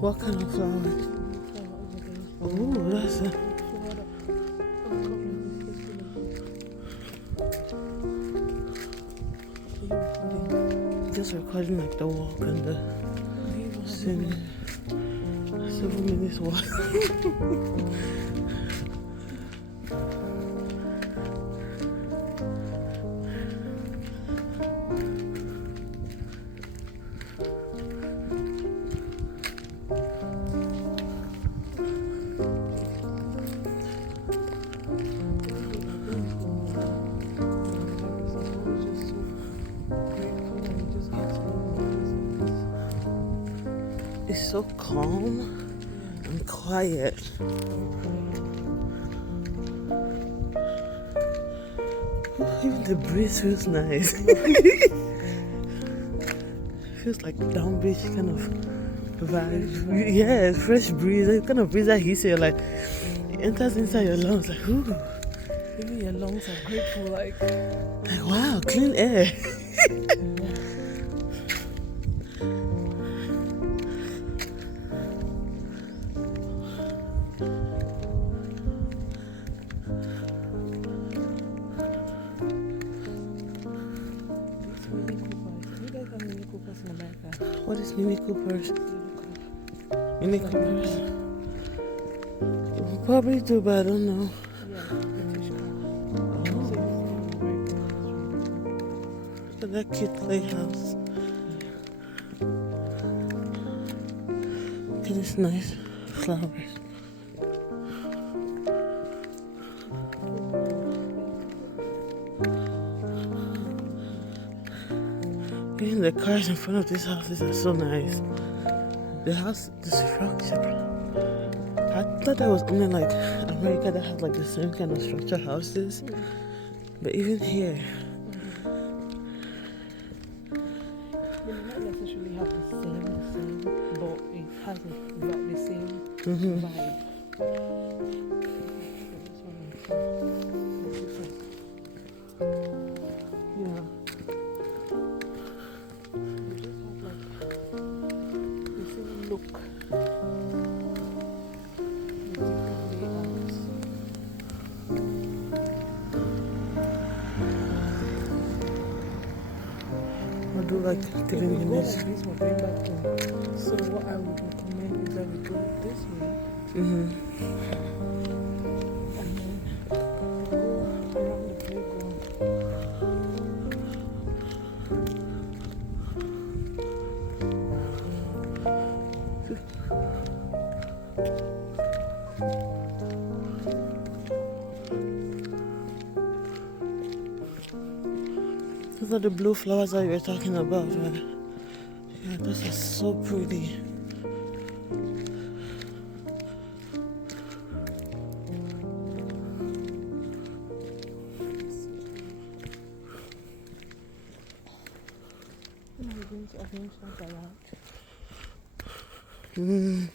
What kind of flowers? Oh, that's a... Just recording like the walk and the scene. 7 minutes walk. It's so calm and quiet. Even the breeze feels nice. Feels like down beach kind of vibe. Yeah, fresh breeze. The kind of breeze that hits you, like it enters inside your lungs. Like, ooh. Even your lungs are grateful. Like wow, clean air. What is Mini Coopers? Mini Coopers? Probably do, but I don't know. Look at that cute playhouse. Look at this nice flowers. Even the cars in front of these houses are so nice. The house, the structure. I thought that was only like America that had like the same kind of structure houses. But even here. They may not necessarily have the same, but it has about the same vibe. Yeah. They just have like the same look. The different layouts. I do like If 3 we go minutes. like this, we're going back home. So what I would recommend is that we go this way. And then go around the playground. Those are the blue flowers that you were talking about, right? Yeah, those are so pretty. We're going to arrange that around.